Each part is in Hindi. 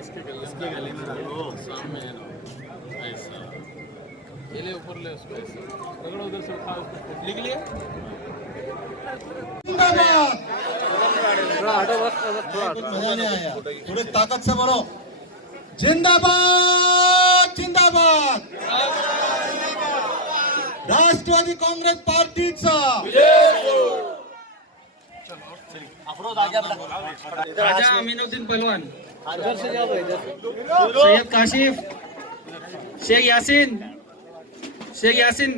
इसके गले में डालो सामने है ना ऐसा ये ले ऊपर ले उसको ऐसा पकड़ो उधर से उठा उसको लिख लिए जिंदाबाद। थोड़ा हटो बस थोड़ा मजा नहीं आया, थोड़ी ताकत से बोलो जिंदाबाद जिंदाबाद। राष्ट्रवादी काँग्रेस पार्टीचा राजा अमीनुद्दीन पहलवान, सैयद काशिफ, शेख यासीन, शेख यासीन,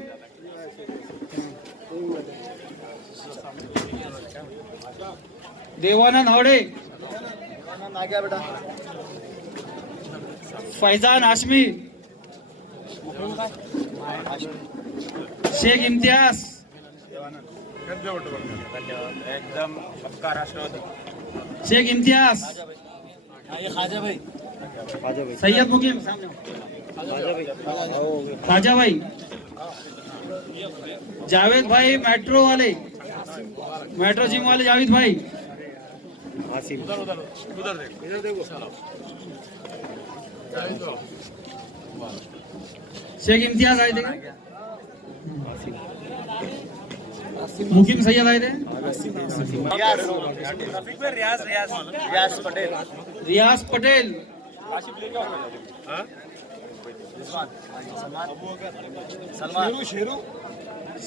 देवानंद हावड़े, फैजान हाशमी, शेख इम्तियाज, एकदम पक्का राष्ट्रवादी शेख इम्तियाज, सैयद मुकीम, खाजा भाई, जावेद भाई, मेट्रो वाले, मेट्रो जिम वाले जावेद भाई, शेख इम्तियाज आए थे, मुकीम सैयद आए थे, रियाज पटेल,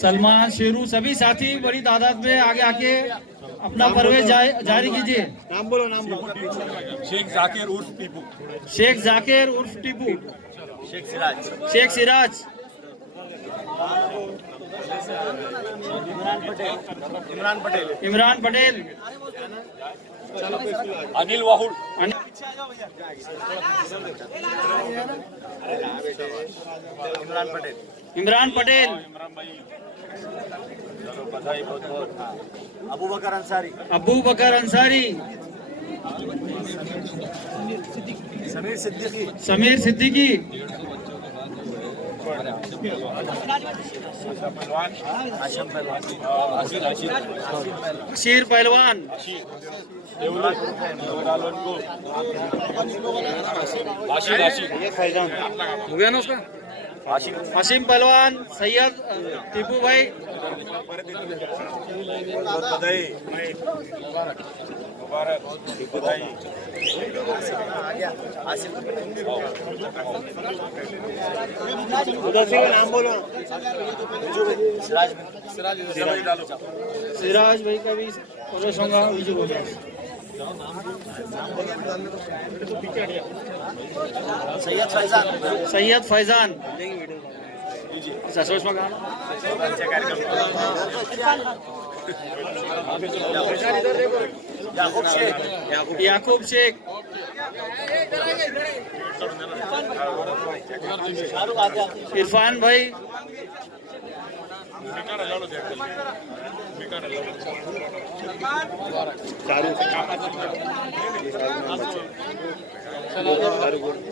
सलमान शेरू, सभी साथी बड़ी तादाद में आगे आके अपना प्रवेश जारी कीजिए। नाम बोलो शेख जाकिर उर्फ टीपू, शेख जाकिर उर्फ टीपू, शेख सिराज, शेख सिराज, इमरान पटेल, इमरान पटेल, अनिल वाहुल, इमरान पटेल, इमरान पटेल, बधाई बहुत बहुत, अबू बकर अंसारी, अबू बकर अंसारी, समीर सिद्दीकी, समीर सिद्दीकी, आशम पहलवान, अशीर पहलवान, हो गया ना उसका, हाशिम पहलवान, सैयद टीपू भाई, बधाई मुबारक, बधाई उधर से नाम बोलो, सिराज भाई का भी प्रवेश होगा, विजय बोलिए, सैयद फैजान, सैयद फैजान, ससोच मकान, याकूब शेख, याकूब शेख, इरफान भाई,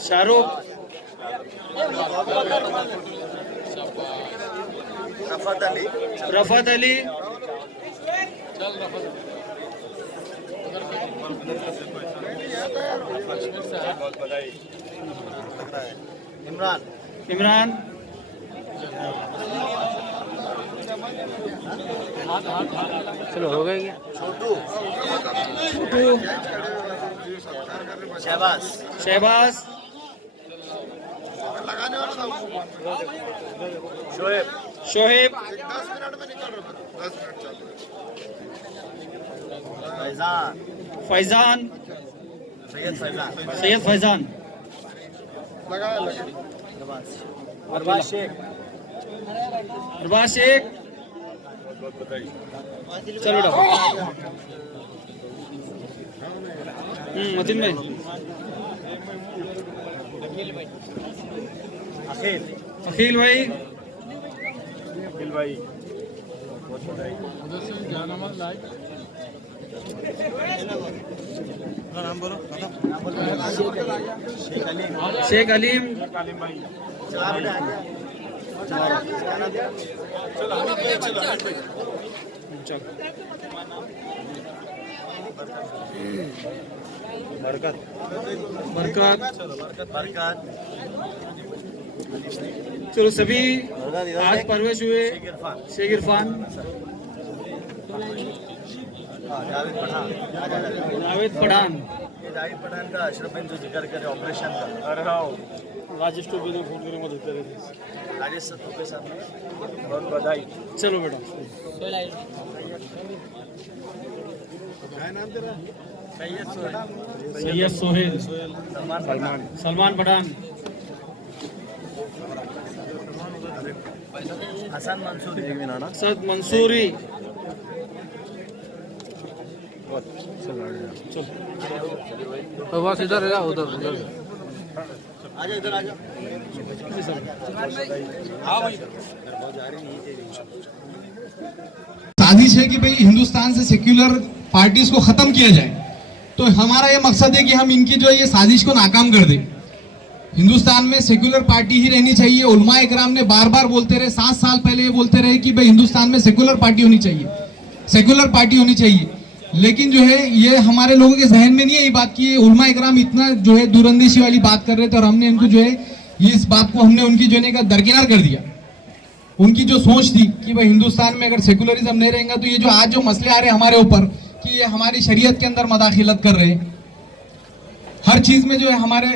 शाहरुख, रफत अली, रफत अली, इमरान, इमरान, चलो हो गया क्या, छोटू, छोटू, शहबाज, शहबाज, शोएब, शोहेब, फैजान, फैजान, सैयद फैजान, सैयद फैजान, अरबाज शेख, अरबाज शेख, चलो डॉक्टर, मतीन भाई, अखिल, अखिल भाई, अखिल भाई, नाम बोलो, शेख अलीम, बरकत। चलो सभी आज प्रवेश हुए। शेख इरफान, जावेद पठान, जावेद पठान का अशरफ जो जिक्र करे ऑपरेशन का, राजेश टोपे को फोन करके मदद करे थे। राजेश सत्तू के साथ बहुत बधाई। चलो बेटा। सैयद सोहेल, सलमान पठान, हसन मंसूरी, असद मंसूरी। बस इधर है, उधर उधर। आजा इधर आजा। साजिश है कि भाई हिंदुस्तान से सेक्युलर पार्टीज को खत्म किया जाए। तो हमारा ये मकसद है कि हम इनकी जो ये साजिश को नाकाम कर दें। हिंदुस्तान में सेक्युलर पार्टी ही रहनी चाहिए। उलमा इकराम ने बार बार बोलते रहे, 7 साल पहले ये बोलते रहे कि भाई हिंदुस्तान में सेक्युलर पार्टी होनी चाहिए, सेक्युलर पार्टी होनी चाहिए। लेकिन जो है ये हमारे लोगों के जहन में नहीं है ये बात की उलमा इकराम इतना जो है दूरंदेशी वाली बात कर रहे थे, और हमने इनको जो है इस बात को हमने उनकी जो है दरकिनार कर दिया। उनकी जो सोच थी कि भाई हिंदुस्तान में अगर सेकुलरिज्म नहीं रहेगा तो ये जो आज जो मसले आ रहे हैं हमारे ऊपर कि ये हमारी शरीयत के अंदर मदाखिलत कर रहे हैं, हर चीज में जो है हमारे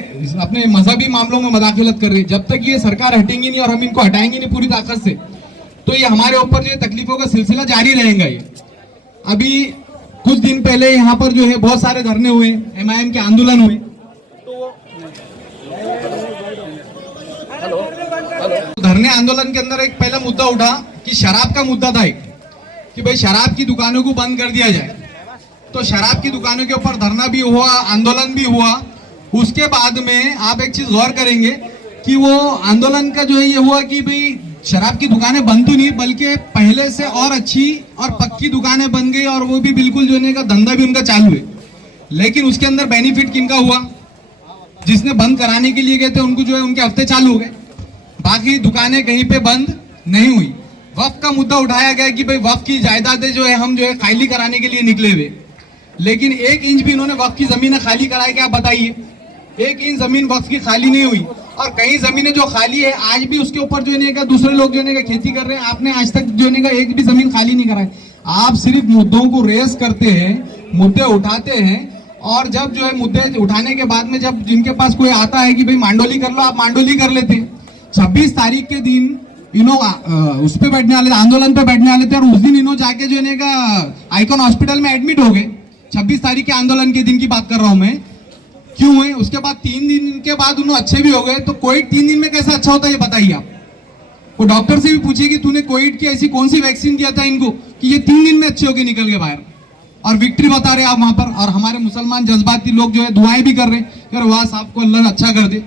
अपने मजहबी मामलों में मदाखिलत कर रहे हैं। जब तक ये सरकार हटेंगी नहीं और हम इनको हटाएंगे नहीं पूरी ताकत से, तो ये हमारे ऊपर जो तकलीफों का सिलसिला जारी रहेगा। ये अभी कुछ दिन पहले यहाँ पर जो है बहुत सारे धरने हुए, MIM के आंदोलन हुए। धरने आंदोलन के अंदर एक पहला मुद्दा उठा कि शराब का मुद्दा था एक, कि भाई शराब की दुकानों को बंद कर दिया जाए। तो शराब की दुकानों के ऊपर धरना भी हुआ, आंदोलन भी हुआ। उसके बाद में आप एक चीज गौर करेंगे कि वो आंदोलन का जो है ये हुआ कि भाई शराब की दुकानें बंद तो नहीं बल्कि पहले से और अच्छी और पक्की दुकानें बन गई, और वो भी बिल्कुल जो है का धंधा भी उनका चालू है। लेकिन उसके अंदर बेनिफिट किनका हुआ? जिसने बंद कराने के लिए गए थे उनको जो है उनके हफ्ते चालू हो गए, बाकी दुकानें कहीं पे बंद नहीं हुई। वक्फ का मुद्दा उठाया गया कि भाई वक्फ की जायदादें जो है हम जो है खाली कराने के लिए निकले हुए, लेकिन 1 इंच भी इन्होंने वक्फ की जमीनें खाली कराई क्या? बताइए, 1 इंच जमीन वक्फ की खाली नहीं हुई। और कई जमीनें जो खाली है आज भी उसके ऊपर जो है दूसरे लोग जो है खेती कर रहे हैं। आपने आज तक जो है एक भी जमीन खाली नहीं कराई। आप सिर्फ मुद्दों को रेस करते हैं, मुद्दे उठाते हैं, और जब जो है मुद्दे उठाने के बाद में जब जिनके पास कोई आता है कि भाई मांडोली कर लो, आप मांडोली कर लेते हैं। 26 तारीख के दिन इनो उस पे बैठने वाले, आंदोलन पे बैठने वाले थे, और उस दिन इनो जाके जो है का आइकॉन हॉस्पिटल में एडमिट हो गए। 26 तारीख के आंदोलन के दिन की बात कर रहा हूं मैं। क्यों हुए? उसके बाद 3 दिन के बाद उन्होंने अच्छे भी हो गए। तो कोविड 3 दिन में कैसा अच्छा होता है ये बताइए आप। वो डॉक्टर से भी पूछिए कि तूने कोविड की ऐसी कौन सी वैक्सीन दिया था इनको कि ये 3 दिन में अच्छे होके निकल गए बाहर, और विक्ट्री बता रहे आप वहां पर। और हमारे मुसलमान जज्बाती लोग जो है दुआएं भी कर रहे हैं कि वाह साहब को अल्लाह अच्छा कर दे।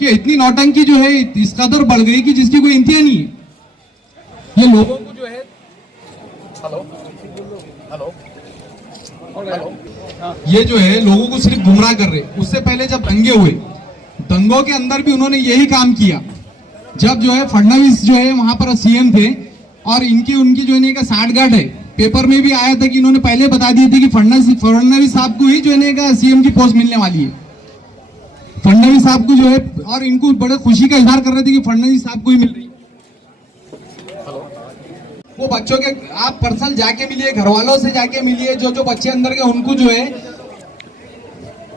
कि इतनी नौटंकी जो है इस कदर बढ़ गई कि जिसकी कोई इंतहा नहीं है। ये लोगों को जो है ये जो है लोगों को सिर्फ गुमराह कर रहे। उससे पहले जब दंगे हुए, दंगों के अंदर भी उन्होंने यही काम किया। जब जो है फडणवीस जो है वहां पर सीएम थे, और इनकी उनकी जो है का साठगांठ है, पेपर में भी आया था कि इन्होंने पहले बता दिए थे कि फडणवीस साहब को ही जो है का सीएम की पोस्ट मिलने वाली है। फडणवीस साहब को जो है, और इनको बड़े खुशी का इजहार कर रहे थे कि फडणवीस साहब को ही मिल रही। वो बच्चों के आप पर्सनल जाके मिलिए, घर वालों से जाके मिलिए, जो बच्चे अंदर के उनको जो है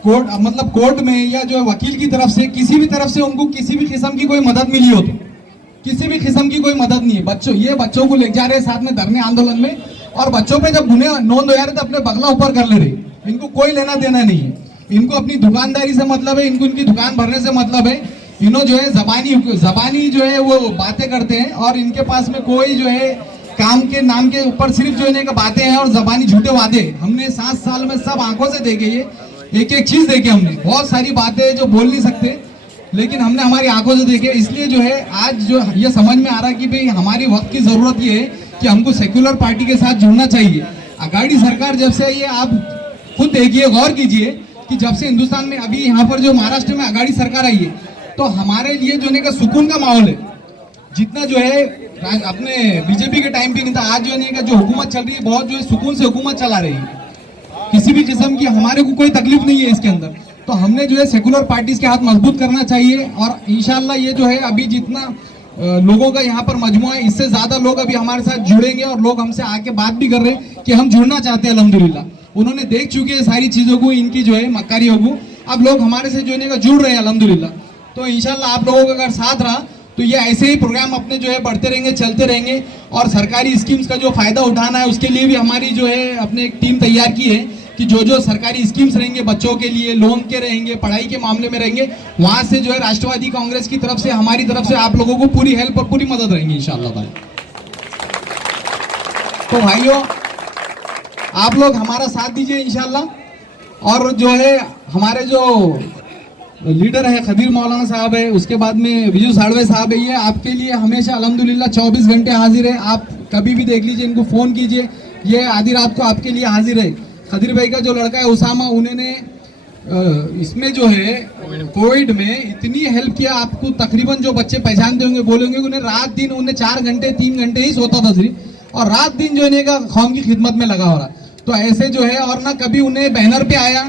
कोर्ट मतलब कोर्ट में या जो है वकील की तरफ से किसी भी तरफ से उनको किसी भी किस्म की कोई मदद मिली हो, तो किसी भी किस्म की कोई मदद नहीं है। बच्चों को ले जा रहे साथ में धरने आंदोलन में, और बच्चों पे जब गुने नोंद हो जा रहे तो अपने बगला ऊपर कर ले रहे। इनको कोई लेना देना नहीं है, इनको अपनी दुकानदारी से मतलब है, इनको इनकी दुकान भरने से मतलब है। इन्हों जो है जबानी जो है वो बातें करते हैं, और इनके पास में कोई जो है काम के नाम के ऊपर सिर्फ जो है बातें हैं और जबानी झूठे वादे। हमने 7 साल में सब आंखों से देखे, ये एक एक चीज देखे हमने। बहुत सारी बातें जो बोल नहीं सकते, लेकिन हमने हमारी आंखों से देखे। इसलिए जो है आज जो ये समझ में आ रहा कि भाई हमारी वक्त की जरूरत ये है कि हमको सेक्युलर पार्टी के साथ जुड़ना चाहिए। अगाड़ी सरकार जब से ये आप खुद देखिए, गौर कीजिए कि जब से हिंदुस्तान में अभी यहाँ पर जो महाराष्ट्र में अगाड़ी सरकार आई है, तो हमारे लिए जो है सुकून का माहौल है। जितना जो है अपने बीजेपी के टाइम पे नहीं था, आज जो है जो हुकूमत चल रही है बहुत जो है सुकून से हुकूमत चला रही है। किसी भी किस्म की हमारे को कोई तकलीफ नहीं है इसके अंदर। तो हमने जो है सेकुलर पार्टीज के हाथ मजबूत करना चाहिए और इंशाल्लाह ये जो है अभी जितना लोगों का यहाँ पर मजमुआ है, इससे ज्यादा लोग अभी हमारे साथ जुड़ेंगे और लोग हमसे आके बात भी कर रहे हैं कि हम जुड़ना चाहते हैं। अल्हम्दुलिल्लाह उन्होंने देख चुके हैं सारी चीजों को, इनकी जो है मक्कारियों को, अब लोग हमारे से जुड़ने का जुड़ रहे हैं अल्हम्दुलिल्लाह। तो इंशाल्लाह आप लोगों का अगर साथ रहा तो ये ऐसे ही प्रोग्राम अपने जो है बढ़ते रहेंगे, चलते रहेंगे और सरकारी स्कीम्स का जो फायदा उठाना है उसके लिए भी हमारी जो है अपने एक टीम तैयार की है कि जो जो सरकारी स्कीम्स रहेंगे बच्चों के लिए, लोन के रहेंगे, पढ़ाई के मामले में रहेंगे, वहां से जो है राष्ट्रवादी कांग्रेस की तरफ से, हमारी तरफ से आप लोगों को पूरी हेल्प और पूरी मदद रहेंगी इंशाल्लाह भाई। तो भाइयों आप लोग हमारा साथ दीजिए इंशाल्लाह। और जो है हमारे जो लीडर है खदीर मौलाना साहब है, उसके बाद में विजू साड़वे साहब है, ये आपके लिए हमेशा अल्हम्दुलिल्लाह 24 घंटे हाजिर है। आप कभी भी देख लीजिए, इनको फोन कीजिए, ये आधी रात को आपके लिए हाजिर है। खदीर भाई का जो लड़का है उसामा, उन्होंने इसमें जो है कोविड में इतनी हेल्प किया, आपको तकरीबन जो बच्चे पहचानते होंगे बोलेंगे उन्हें रात दिन उन्हें 4 घंटे 3 घंटे ही सोता था सिर्फ, और रात दिन जो है कौम की खिदमत में लगा हो रहा। तो ऐसे जो है, और ना कभी उन्हें बैनर पे आया,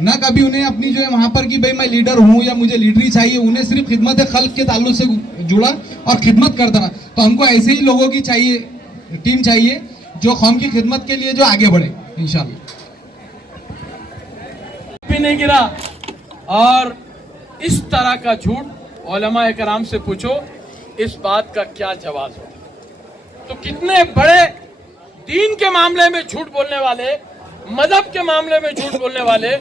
ना कभी उन्हें अपनी जो है वहां पर कि भाई मैं लीडर हूं या मुझे लीडरी चाहिए, उन्हें सिर्फ खिदमत खल्क के ताल्लुक से जुड़ा और खिदमत करता रहा। तो हमको ऐसे ही लोगों की चाहिए, टीम चाहिए जो कौम की खिदमत के लिए जो आगे बढ़े इंशाल्लाह। भी नहीं गिरा। और इस तरह का झूठ उलमा इकराम से पूछो, इस बात का क्या जवाब हो। तो कितने बड़े दीन के मामले में झूठ बोलने वाले, मजहब के मामले में झूठ बोलने वाले,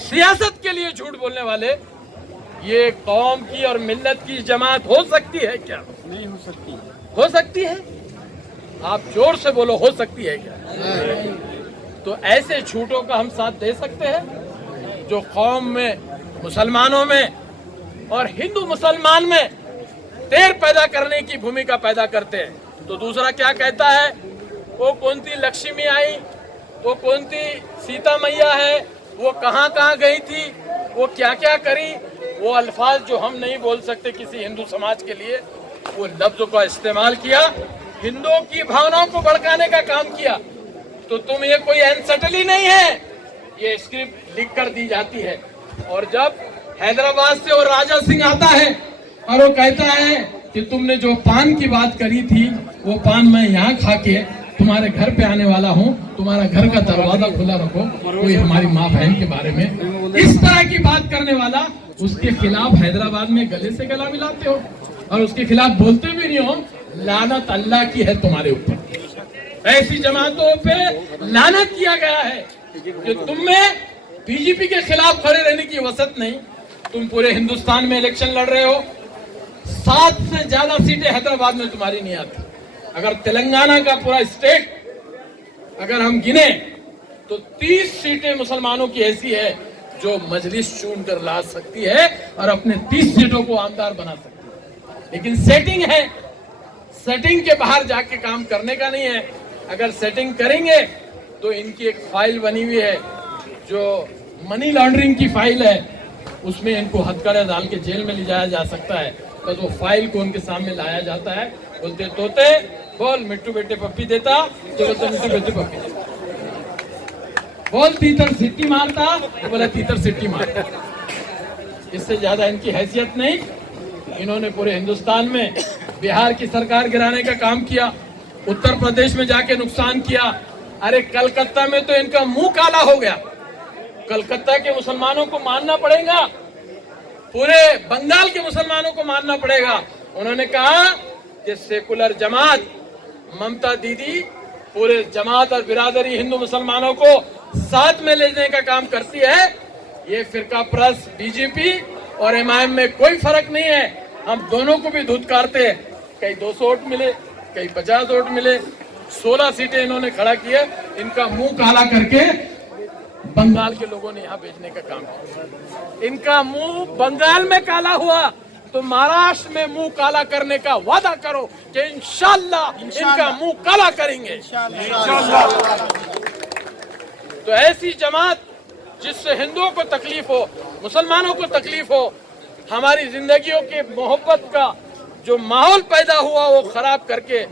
सियासत के लिए झूठ बोलने वाले, ये कौम की और मिल्लत की जमात हो सकती है क्या? नहीं हो सकती। हो सकती है? आप जोर से बोलो, हो सकती है क्या? तो ऐसे झूठों का हम साथ दे सकते हैं जो कौम में, मुसलमानों में और हिंदू मुसलमान में तेर पैदा करने की भूमिका पैदा करते हैं। तो दूसरा क्या कहता है, वो कौन सी लक्ष्मी आई, वो कौन सी सीता मैया है, वो कहाँ कहाँ गई थी, वो क्या क्या करी, वो अल्फाज जो हम नहीं बोल सकते किसी हिंदू समाज के लिए, वो लफ्जों का इस्तेमाल किया, हिंदुओं की भावनाओं को भड़काने का काम किया। तो तुम ये कोई एनसेटल ही नहीं है, ये स्क्रिप्ट लिख कर दी जाती है। और जब हैदराबाद से वो राजा सिंह आता है और वो कहता है कि तुमने जो पान की बात करी थी, वो पान मैं यहाँ खा के तुम्हारे घर पे आने वाला हूँ, तुम्हारा घर का दरवाजा खुला रखो, कोई हमारी माँ बहन के बारे में इस तरह की बात करने वाला, उसके खिलाफ हैदराबाद में गले से गला मिलाते हो और उसके खिलाफ बोलते भी नहीं हो। लानत अल्लाह की है तुम्हारे ऊपर। ऐसी जमातों पे लानत किया गया है कि तुम में बीजेपी के खिलाफ खड़े रहने की वसत नहीं। तुम पूरे हिंदुस्तान में इलेक्शन लड़ रहे हो, 7 से ज्यादा सीटें हैदराबाद में तुम्हारी नहीं आती। अगर तेलंगाना का पूरा स्टेट अगर हम गिने तो 30 सीटें मुसलमानों की ऐसी है जो मजलिस चुन कर ला सकती है और अपने 30 सीटों को आमदार बना सकती है। लेकिन सेटिंग है, सेटिंग के बाहर जाके काम करने का नहीं है। अगर सेटिंग करेंगे तो इनकी एक फाइल बनी हुई है जो मनी लॉन्ड्रिंग की फाइल है, उसमें इनको हथकड़े डाल के जेल में ले जाया जा सकता है। बस वो फाइल को उनके सामने लाया जाता है, बोलते तोते बोल मिट्टू बेटे पप्पी देता, तो बोलते मिट्टू बेटे पप्पी देता, बोल तीतर सिट्टी मारता, तो बोला तीतर सिट्टी मारता। इससे ज्यादा इनकी हैसियत नहीं। इन्होंने पूरे हिंदुस्तान में बिहार की सरकार गिराने का काम किया, उत्तर प्रदेश में जाके नुकसान किया। अरे कलकत्ता में तो इनका मुंह काला हो गया। कलकत्ता के मुसलमानों को मानना पड़ेगा, पूरे बंगाल के मुसलमानों को मानना पड़ेगा। उन्होंने कहा कि सेकुलर जमात ममता दीदी पूरे जमात और बिरादरी हिंदू मुसलमानों को साथ में ले जाने का काम करती है। ये फिरका परस्त बीजेपी और एमआईएम में कोई फर्क नहीं है, हम दोनों को भी धुतकारते हैं। कहीं 200 वोट मिले, कहीं 50 वोट मिले, 16 सीटें इन्होंने खड़ा किए। इनका मुंह काला करके बंगाल के लोगों ने यहाँ भेजने का काम किया। इनका मुंह बंगाल में काला हुआ तो महाराष्ट्र में मुंह काला करने का वादा करो कि इंशाल्लाह इनका मुंह काला करेंगे। तो ऐसी जमात जिससे हिंदुओं को तकलीफ हो, मुसलमानों को तकलीफ हो, हमारी जिंदगियों के मोहब्बत का जो माहौल पैदा हुआ वो खराब करके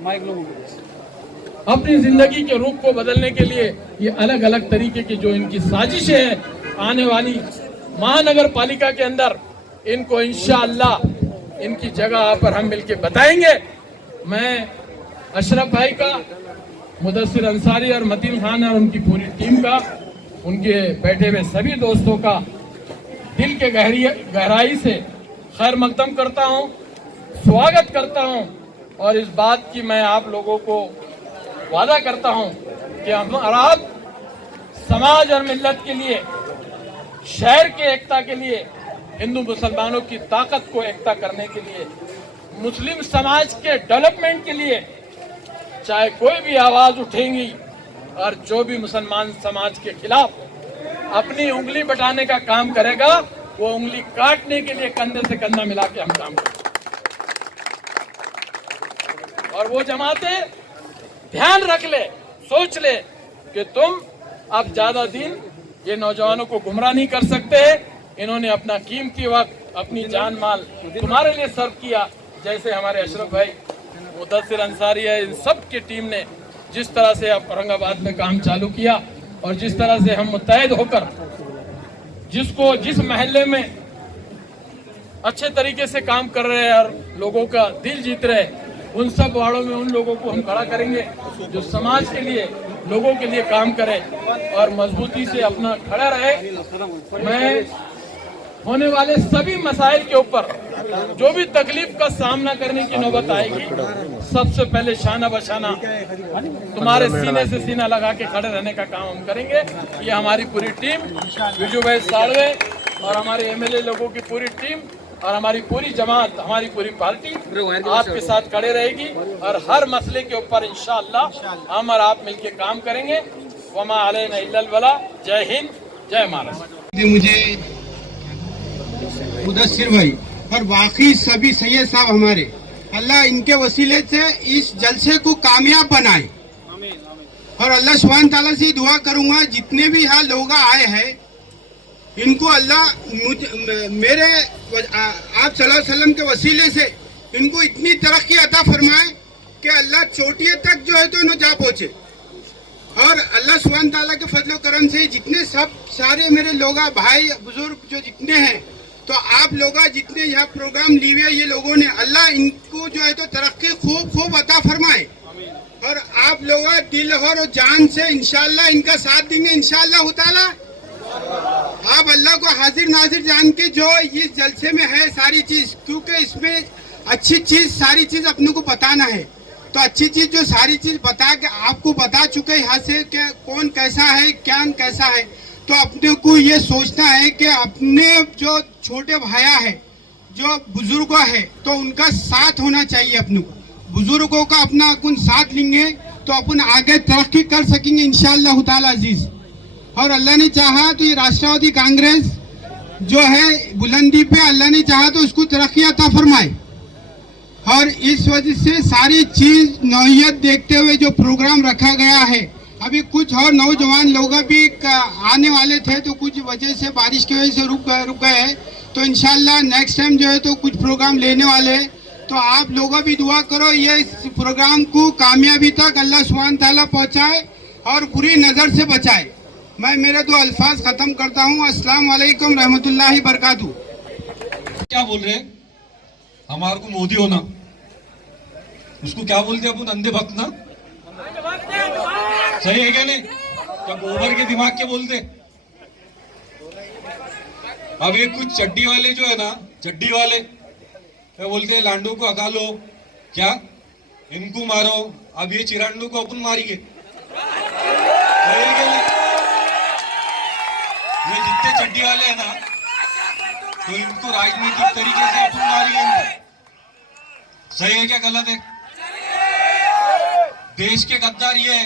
अपनी जिंदगी के रूप को बदलने के लिए ये अलग अलग तरीके की जो इनकी साजिशें हैं, आने वाली महानगर पालिका के अंदर इनको इंशाअल्लाह इनकी जगह पर हम मिलके बताएंगे। मैं अशरफ भाई का, मुदस्सिर अंसारी और मतीन खान और उनकी पूरी टीम का, उनके बैठे हुए सभी दोस्तों का दिल के गहराई से खैर मकदम करता हूं, स्वागत करता हूं और इस बात की मैं आप लोगों को वादा करता हूं कि हम आप समाज और मिल्लत के लिए, शहर के एकता के लिए, हिंदू मुसलमानों की ताकत को एकता करने के लिए, मुस्लिम समाज के डेवलपमेंट के लिए चाहे कोई भी आवाज उठेंगी और जो भी मुसलमान समाज के खिलाफ अपनी उंगली बटाने का काम करेगा वो उंगली काटने के लिए कंधे से कंधा मिला के हम काम करेंगे। और वो जमाते ध्यान रख ले, सोच ले कि तुम अब ज्यादा दिन ये नौजवानों को गुमराह नहीं कर सकते। इन्होंने अपना कीमती वक्त, अपनी जान माल तुम्हारे लिए सर्व किया, जैसे हमारे अशरफ भाई, मुदस्सिर अंसारी है, इन सब की टीम ने जिस तरह से अब औरंगाबाद में काम चालू किया और जिस तरह से हम मुत्तहिद होकर जिस महल्ले में अच्छे तरीके से काम कर रहे हैं और लोगों का दिल जीत रहे, उन सब वार्डों में उन लोगों को हम खड़ा करेंगे जो समाज के लिए, लोगों के लिए काम करे और मजबूती से अपना खड़ा रहे। मैं होने वाले सभी मसाइल के ऊपर जो भी तकलीफ का सामना करने की नौबत आएगी, सबसे पहले शाना बशाना तुम्हारे सीने से सीना लगा के खड़े रहने का काम हम करेंगे। ये हमारी पूरी टीम, विजू भाई साड़वे और हमारे एमएलए लोगों की पूरी टीम और हमारी पूरी जमात, हमारी पूरी पार्टी आपके साथ खड़े रहेगी और हर मसले के ऊपर इंशाअल्लाह हम और आप मिलके काम करेंगे। वमा अलैना इल्लल बला। जय हिंद, जय महाराष्ट्र। मुझे मुदस्सिर भाई और बाकी सभी सैयद साहब हमारे, अल्लाह इनके वसीले से इस जलसे को कामयाब बनाए और अल्लाह सुब्हान ताला से दुआ करूंगा जितने भी यहाँ लोग आए हैं इनको अल्लाह मेरे आप सल्लल्लाहु अलैहि वसल्लम के वसीले से इनको इतनी तरक्की अता फरमाए कि अल्लाह चोटियों तक जो है तो इन्हें जा पहुंचे। और अल्लाह सुब्हान ताला के फजलो करम से जितने सब सारे मेरे लोग भाई बुजुर्ग जो जितने हैं, तो आप लोग जितने यहाँ प्रोग्राम लिए ये लोगों ने, अल्लाह इनको जो है तो तरक्की खूब अता फरमाए और आप लोग दिल और जान से इंशाअल्लाह इनका साथ देंगे इंशाअल्लाह ताला। आप अल्लाह को हाजिर नाजिर जान के जो इस जलसे में है सारी चीज, क्योंकि इसमें अच्छी चीज सारी चीज अपने को बताना है, तो अच्छी चीज जो सारी चीज बता के आपको बता चुके यहाँ से कि कौन कैसा है, क्या कैसा है, तो अपने को ये सोचना है कि अपने जो छोटे भाया है, जो बुजुर्गों है, तो उनका साथ होना चाहिए। अपने को बुजुर्गों का अपना अपन साथ लेंगे तो अपन आगे तरक्की कर सकेंगे इंशाअल्लाह ताला अजीज। और अल्लाह ने चाहा तो ये राष्ट्रवादी कांग्रेस जो है बुलंदी पे, अल्लाह ने चाहा तो उसको तरक्की अता फरमाए। और इस वजह से सारी चीज नौयत देखते हुए जो प्रोग्राम रखा गया है, अभी कुछ और नौजवान लोग भी आने वाले थे तो कुछ वजह से बारिश की वजह से रुक गए हैं, तो इंशाल्लाह नेक्स्ट टाइम जो है तो कुछ प्रोग्राम लेने वाले हैं। तो आप लोग भी दुआ करो ये प्रोग्राम को कामयाबी तक अल्लाह सुब्हान ताला पहुंचाए और बुरी नजर से बचाए। मैं मेरे 2 अल्फाज खत्म करता हूँ। अस्सलाम वालेकुम रहमतुल्लाहि बरकातहू। क्या बोल रहे हैं? हमारे को मोदी होना, उसको क्या बोलते हैं अपन? अंधे भक्त ना, सही है क्या? नहीं क्या गोबर के दिमाग के बोलते? अब ये कुछ चड्डी वाले जो है ना, चड्डी वाले क्या बोलते हैं? लांडो को हका लो, क्या इनको मारो, अब ये चिरांडो को अपन मारिए, सही है क्या? नहीं ये जितने चड्डी वाले हैं ना, तो इनको राजनीतिक तरीके से अपन मारिए इनको, सही है क्या गलत है? देश के गद्दार ये है,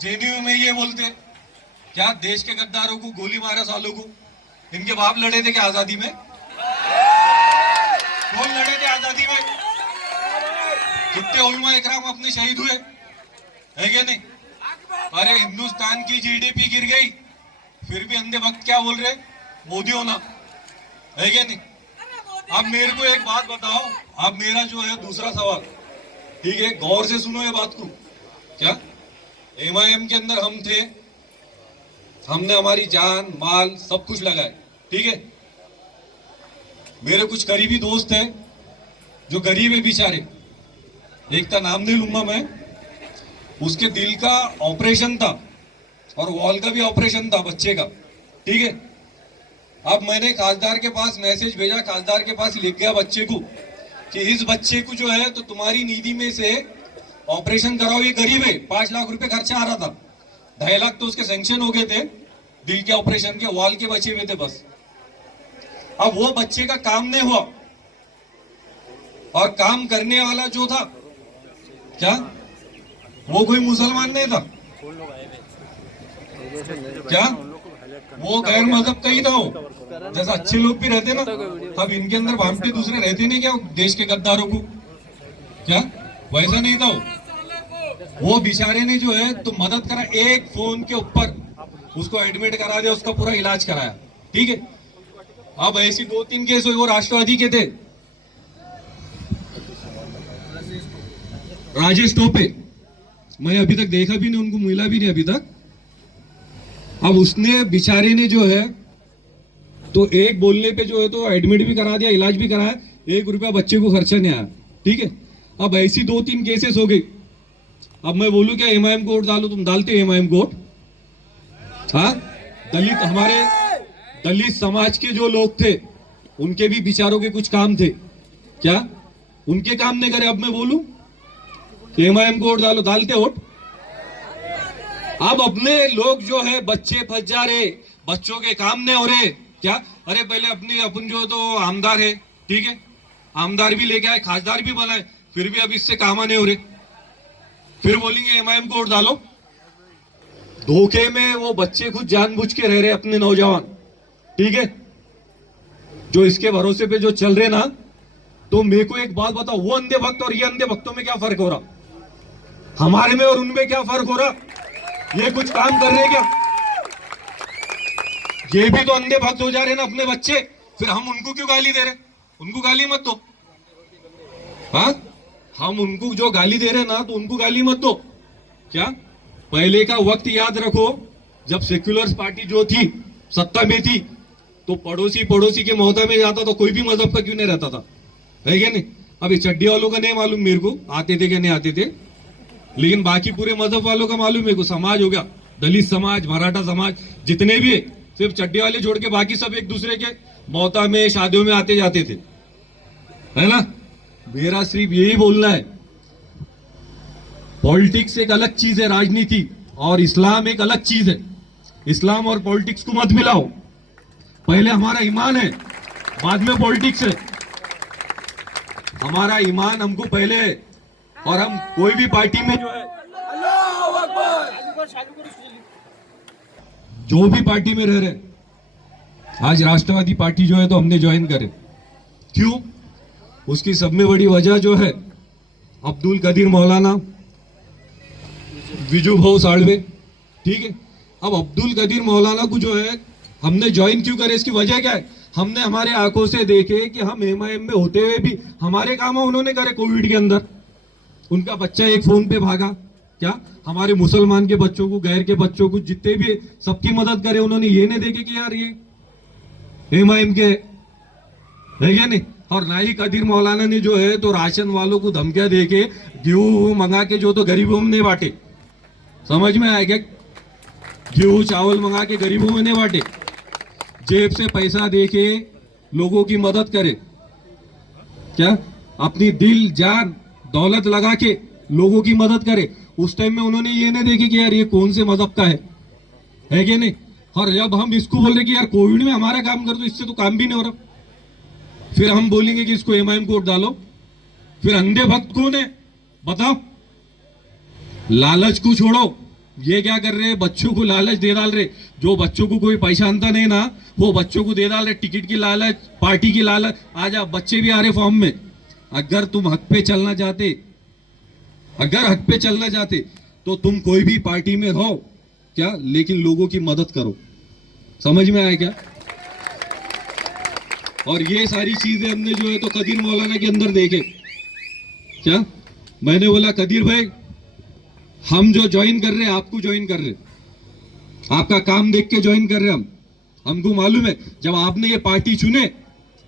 जेएनयू में ये बोलते क्या देश के गद्दारों को गोली मारा सालों को? इनके बाप लड़े थे क्या आजादी में? कौन लड़े थे आजादी में? कितने उलमा इकराम अपने शहीद हुए है क्या नहीं? अरे हिंदुस्तान की जीडीपी गिर गई, फिर भी अंधे भक्त क्या बोल रहे? मोदी होना, है क्या नहीं? अब मेरे को एक बात बताओ, अब मेरा जो है दूसरा सवाल, ठीक है, गौर से सुनो ये बात को। क्या एमआईएम के अंदर हम थे, हमने हमारी जान माल सब कुछ लगाए, ठीक है। मेरे कुछ करीबी दोस्त हैं जो गरीब है बेचारे, एक का नाम नहीं लूंगा मैं, उसके दिल का ऑपरेशन था और वॉल का भी ऑपरेशन था बच्चे का, ठीक है। अब मैंने खासदार के पास मैसेज भेजा, खासदार के पास लिख गया बच्चे को कि इस बच्चे को जो है तो तुम्हारी निधि में से ऑपरेशन कराओ, ये गरीब है, 5 लाख रुपए खर्चा आ रहा था, 2.5 लाख तो उसके सैंक्शन हो गए थे दिल के ऑपरेशन के, वॉल के बचे हुए थे बस। अब वो बच्चे का काम नहीं हुआ और काम करने वाला जो था क्या वो कोई मुसलमान नहीं था क्या, वो गैर मजहब का ही था वो, जैसा अच्छे लोग भी रहते ना। अब इनके अंदर भामटे दूसरे रहते नहीं क्या देश के गद्दारों को, क्या वैसा नहीं था वो बेचारे ने जो है तो मदद करा, एक फोन के ऊपर उसको एडमिट करा दिया, उसका पूरा इलाज कराया, ठीक है। अब ऐसी 2-3 केस हुए, वो राष्ट्रवादी के थे, राजेश टोपे, मैं अभी तक देखा भी नहीं, उनको मिला भी नहीं अभी तक। अब उसने बेचारे ने जो है तो एक बोलने पे जो है तो एडमिट भी करा दिया, इलाज भी कराया, 1 रुपया बच्चे को खर्चा नहीं आया, ठीक है। अब ऐसी 2-3 केसेस हो गई। अब मैं बोलूं क्या एमआईएम को वोट डालो, तुम डालते एमआईएम को वोट? हाँ, दलित, हमारे दलित समाज के जो लोग थे उनके भी बेचारों के कुछ काम थे क्या, उनके काम नहीं करे। अब मैं बोलूं एमआईएम को वोट डालो, डालते वोट? अब अपने लोग जो है बच्चे फंस जा रहे, बच्चों के काम नहीं हो रहे क्या। अरे पहले अपन जो तो आमदार है, ठीक है, आमदार भी लेके आए, खासदार भी बनाए, फिर भी अब इससे काम नहीं हो रहे, फिर बोलेंगे एमआईएम को वोट डालो। धोखे में वो बच्चे खुद जानबूझ के रह रहे अपने नौजवान, ठीक है, जो इसके भरोसे पे जो चल रहे ना। तो मेरे को एक बात बताओ, वो अंधे भक्त और ये अंधे भक्तों में क्या फर्क हो रहा, हमारे में और उनमें क्या फर्क हो रहा? ये कुछ काम कर रहे क्या? ये भी तो अंधे भक्त हो जा रहे ना अपने बच्चे, फिर हम उनको क्यों गाली दे रहे? उनको गाली मत दो, हाँ, हम उनको जो गाली दे रहे ना तो उनको गाली मत दो क्या। पहले का वक्त याद रखो, जब सेक्युलर पार्टी जो थी सत्ता में थी तो पड़ोसी के मोहता में जाता तो कोई भी मजहब का क्यों नहीं रहता था, है क्या नहीं। अभी चड्डी वालों का नहीं मालूम मेरे को, आते थे क्या नहीं आते थे, लेकिन बाकी पूरे मजहब वालों का मालूम मेरे को। समाज हो गया, दलित समाज, मराठा समाज, जितने भी है, सिर्फ चड्डी वाले छोड़ के बाकी सब एक दूसरे के मोहता में, शादियों में आते जाते थे, है ना। मेरा सिर्फ यही बोलना है, पॉलिटिक्स एक अलग चीज है, राजनीति और इस्लाम एक अलग चीज है। इस्लाम और पॉलिटिक्स को मत मिलाओ, पहले हमारा ईमान है, बाद में पॉलिटिक्स है। हमारा ईमान हमको पहले है, और हम कोई भी पार्टी में जो भी पार्टी में रह रहे, आज राष्ट्रवादी पार्टी जो है तो हमने ज्वाइन करे, क्यों? उसकी सब में बड़ी वजह जो है अब्दुल कदीर मौलाना, विजू भाऊ साळवे, ठीक है। अब अब्दुल कदीर मौलाना को जो है हमने ज्वाइन क्यों करे, इसकी वजह क्या है? हमने हमारे आंखों से देखे कि हम एमआईएम में होते हुए भी हमारे काम उन्होंने करे। कोविड के अंदर उनका बच्चा एक फोन पे भागा क्या, हमारे मुसलमान के बच्चों को, गैर के बच्चों को, जितने भी सबकी मदद करे उन्होंने। ये नहीं देखे कि यार ये एमआईएम के है क्या नहीं। और ना ही कदीर मौलाना ने जो है तो राशन वालों को धमकियां देके गेहूं मंगा के जो तो गरीबों में नहीं बांटे, समझ में आया क्या? गेहूं चावल मंगा के गरीबों में नहीं बांटे, जेब से पैसा देके लोगों की मदद करे क्या, अपनी दिल जान दौलत लगा के लोगों की मदद करे। उस टाइम में उन्होंने ये नहीं देखे कि यार ये कौन से मजहब का है क्या नहीं। और जब हम इसको बोल रहे कि यार कोविड में हमारा काम कर दो, इससे तो काम भी नहीं हो रहा, फिर हम बोलेंगे कि इसको एमआईएम को वोट डालो। फिर अंधे भक्त कौन है बताओ? लालच को छोड़ो, ये क्या कर रहे हैं, बच्चों को लालच दे डाल रहे। जो बच्चों को कोई पहचानता नहीं ना, वो बच्चों को दे डाल रहे, टिकट की लालच, पार्टी की लालच। आज आप बच्चे भी आ रहे फॉर्म में। अगर तुम हक पे चलना चाहते, तो तुम कोई भी पार्टी में रहो क्या, लेकिन लोगों की मदद करो। समझ में आया क्या? और ये सारी चीजें हमने जो है तो कदीर मौलाना के अंदर देखे क्या। मैंने बोला कदीर भाई, हम जो ज्वाइन कर रहे हैं, आपको ज्वाइन कर रहे हैं, आपका काम देख के ज्वाइन कर रहे हैं हम। हमको मालूम है जब आपने ये पार्टी चुने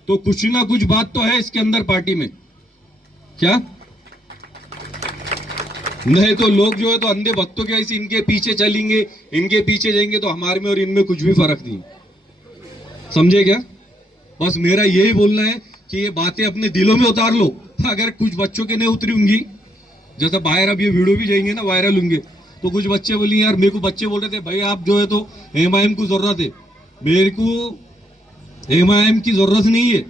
तो कुछ ना कुछ बात तो है इसके अंदर पार्टी में, क्या? नहीं तो लोग जो है तो अंधे भक्तों के ऐसे इनके पीछे चलेंगे, इनके पीछे जाएंगे, तो हमारे में और इनमें कुछ भी फर्क नहीं। समझे क्या? बस मेरा यही बोलना है कि ये बातें अपने दिलों में उतार लो। अगर कुछ बच्चों के नहीं उतरी होंगी, जैसे बाहर अब ये वीडियो भी जाएंगे ना, वायरल होंगे, तो कुछ बच्चे बोले यार, मेरे को बच्चे बोल रहे थे भाई आप जो है तो एमआईएम को जरूरत है। मेरे को एमआईएम की जरूरत नहीं है।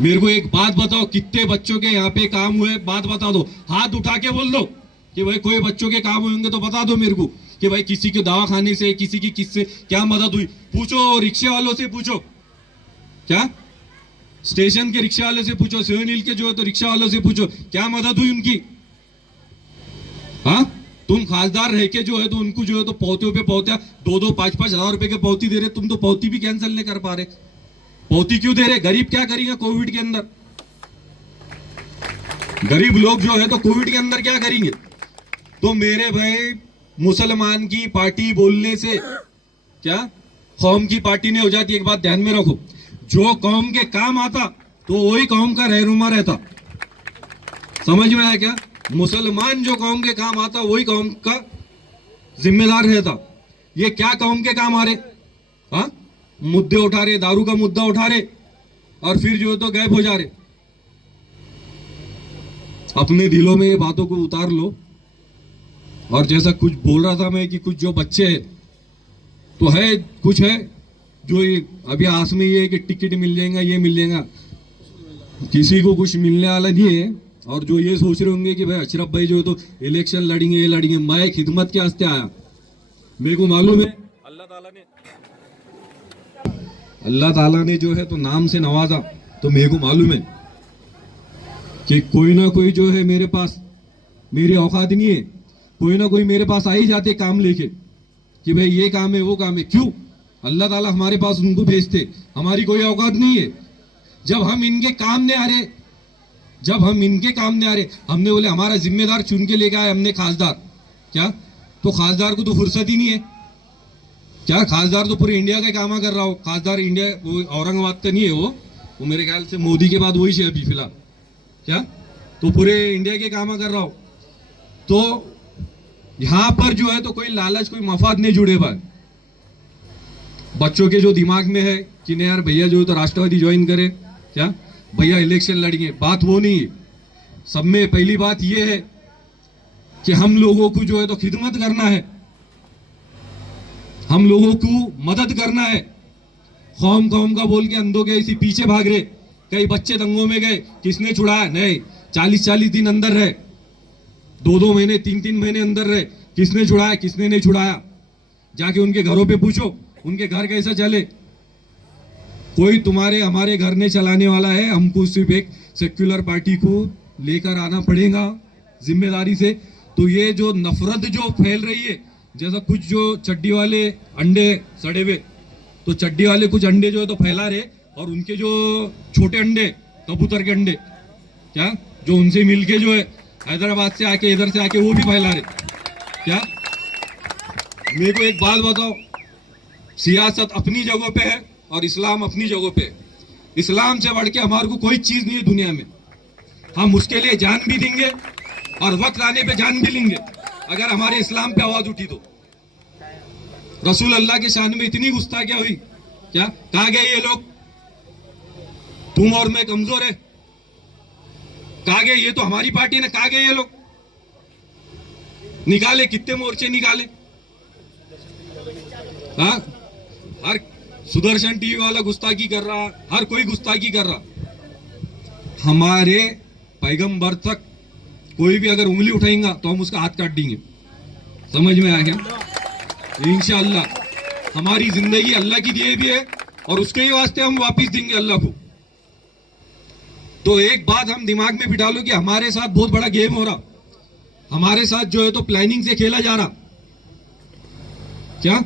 मेरे को एक बात बताओ, कितने बच्चों के यहाँ पे काम हुए, बात बता दो, हाथ उठा के बोल दो कि भाई कोई बच्चों के काम हुए होंगे तो बता दो मेरे को कि भाई किसी के दवा खाने से, किसी की किससे क्या मदद हुई। पूछो रिक्शे वालों से, पूछो क्या, स्टेशन के रिक्शा वाले से पूछो, सिवनील के जो है तो रिक्शा वालों से पूछो क्या मदद हुई उनकी। हाँ, तुम खासदार रह के जो है तो उनको जो है तो पौतियों पे पौतिया 2-5 हजार रुपए के पौती दे रहे, तुम तो पौती भी कैंसिल नहीं कर पा रहे। पौती क्यों दे रहे? गरीब क्या करेंगे कोविड के अंदर? गरीब लोग जो है तो कोविड के अंदर क्या करेंगे? तो मेरे भाई, मुसलमान की पार्टी बोलने से क्या कौम की पार्टी नहीं हो जाती। एक बात ध्यान में रखो, जो कौम के काम आता तो वही कौम का रहनुमा रहता। समझ में आया क्या? मुसलमान जो कौम के काम आता वही कौम का जिम्मेदार रहता। ये क्या कौम के काम आ रहे? हाँ, मुद्दे उठा रहे, दारू का मुद्दा उठा रहे और फिर जो है तो गायब हो जा रहे। अपने दिलों में ये बातों को उतार लो। और जैसा कुछ बोल रहा था मैं कि कुछ जो बच्चे हैं तो है, कुछ है जो ये अभी आस में ये है कि टिकट मिल जाएगा, ये मिल जाएगा, किसी को कुछ मिलने वाला नहीं है। और जो ये सोच रहे होंगे कि भाई अशरफ भाई जो है तो इलेक्शन लड़ेंगे, ये लड़ेंगे, मैं खिदमत के वास्ते आया। मेरे को मालूम है अल्लाह ताला ने जो है तो नाम से नवाजा, तो मेरे को मालूम है कि कोई ना कोई जो है मेरे पास, मेरी औकात नहीं है, कोई ना कोई मेरे पास आ ही जाते काम लेके कि भाई ये काम है, वो काम है। क्यों? अल्लाह ताला हमारे पास उनको भेजते, हमारी कोई औकात नहीं है। जब हम इनके काम नहीं आ रहे, हमने बोले हमारा जिम्मेदार चुन के लेके आए हमने खासदार, क्या तो खासदार को तो फुर्सत ही नहीं है क्या? खासदार तो पूरे इंडिया का काम कर रहा हो। खासदार इंडिया, वो औरंगाबाद का नहीं है, वो मेरे ख्याल से मोदी के बाद वही है अभी फिलहाल, क्या तो पूरे इंडिया के काम कर रहा हो। तो यहाँ पर जो है तो कोई लालच, कोई मफाद नहीं जुड़े भाई। बच्चों के जो दिमाग में है कि नहीं यार भैया जो है तो राष्ट्रवादी ज्वाइन करे, क्या भैया इलेक्शन लड़ेंगे, बात वो नहीं है। सब में पहली बात ये है कि हम लोगों को जो है तो खिदमत करना है, हम लोगों को मदद करना है। कौम का बोल के अंधों के इसी पीछे भाग रहे। कई बच्चे दंगों में गए, किसने छुड़ाया? नहीं, 40 दिन अंदर रहे, 2 महीने 3 महीने अंदर रहे, किसने छुड़ाया? किसने नहीं छुड़ाया? जाके उनके घरों पे पूछो, उनके घर कैसा चले। कोई तुम्हारे हमारे घर नहीं चलाने वाला है। हमको सिर्फ एक सेक्युलर पार्टी को लेकर आना पड़ेगा जिम्मेदारी से। तो ये जो नफरत जो फैल रही है, जैसा कुछ जो चड्डी वाले अंडे सड़े हुए, तो चड्डी वाले कुछ अंडे जो है तो फैला रहे, और उनके जो छोटे अंडे, कबूतर के अंडे, क्या जो उनसे मिलके जो है हैदराबाद से आके, इधर से आके वो भी फैला रहे। क्या मेरे को एक बात बताओ, सियासत अपनी जगह पे है और इस्लाम अपनी जगह पे है। इस्लाम से बढ़ के हमारे को कोई चीज नहीं है दुनिया में। हम उसके लिए जान भी देंगे और वक्त आने पे जान भी लेंगे अगर हमारे इस्लाम पे आवाज उठी तो। रसूल अल्लाह के शान में इतनी गुस्ताखियां हुई, क्या कहा गए ये लोग तुम और मैं कमजोर है, कहा गए ये तो हमारी पार्टी ने, कहा गए ये लोग निकाले, कितने मोर्चे निकाले। हाँ, हर सुदर्शन टीवी वाला गुस्ताखी कर रहा, हर कोई गुस्ताखी कर रहा। हमारे पैगंबर तक कोई भी अगर उंगली उठाएगा तो हम उसका हाथ काट देंगे। समझ में आ गया? इंशाअल्लाह हमारी जिंदगी अल्लाह की दी भी है और उसके ही वास्ते हम वापिस देंगे अल्लाह को। तो एक बात हम दिमाग में बिठा लो कि हमारे साथ बहुत बड़ा गेम हो रहा, हमारे साथ जो है तो प्लानिंग से खेला जा रहा। क्या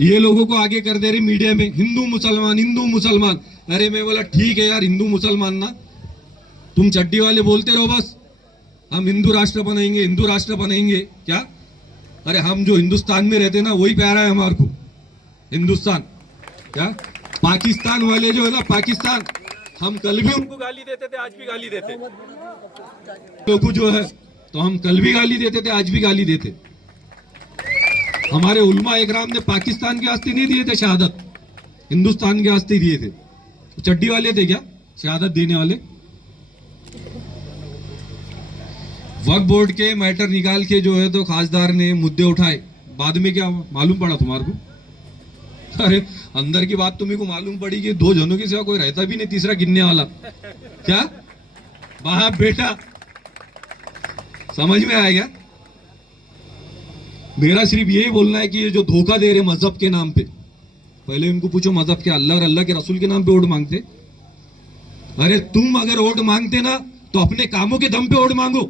ये लोगों को आगे कर दे रहे मीडिया में, हिंदू मुसलमान, हिंदू मुसलमान। अरे मैं बोला ठीक है यार, हिंदू मुसलमान ना, तुम चड्डी वाले बोलते रहो बस, हम हिंदू राष्ट्र बनाएंगे, हिंदू राष्ट्र बनाएंगे। क्या अरे हम जो हिंदुस्तान में रहते ना वही प्यारा है हमारे को। हिंदुस्तान, क्या पाकिस्तान वाले जो है ना, पाकिस्तान, हम कल भी उनको गाली देते थे, आज भी गाली देते। लोगों को जो है तो हम कल भी गाली देते थे, आज भी गाली देते। हमारे उलमा इकराम ने पाकिस्तान के वास्ते नहीं दिए थे शहादत, हिंदुस्तान के वास्ते दिए थे। चड्डी वाले थे क्या शहादत देने वाले? वक्फ बोर्ड के मैटर निकाल के जो है तो खासदार ने मुद्दे उठाए, बाद में क्या मालूम पड़ा तुम्हारे को? अरे अंदर की बात तुम्हें को मालूम पड़ी कि 2 जनों के सिवा कोई रहता भी नहीं, तीसरा गिनने वाला। क्या बाप बेटा, समझ में आया क्या? मेरा सिर्फ यही बोलना है कि ये जो धोखा दे रहे मजहब के नाम पे, पहले उनको पूछो मजहब के, अल्लाह और अल्लाह के रसूल के नाम पे वोट मांगते? अरे तुम अगर वोट मांगते ना तो अपने कामों के दम पे वोट मांगो।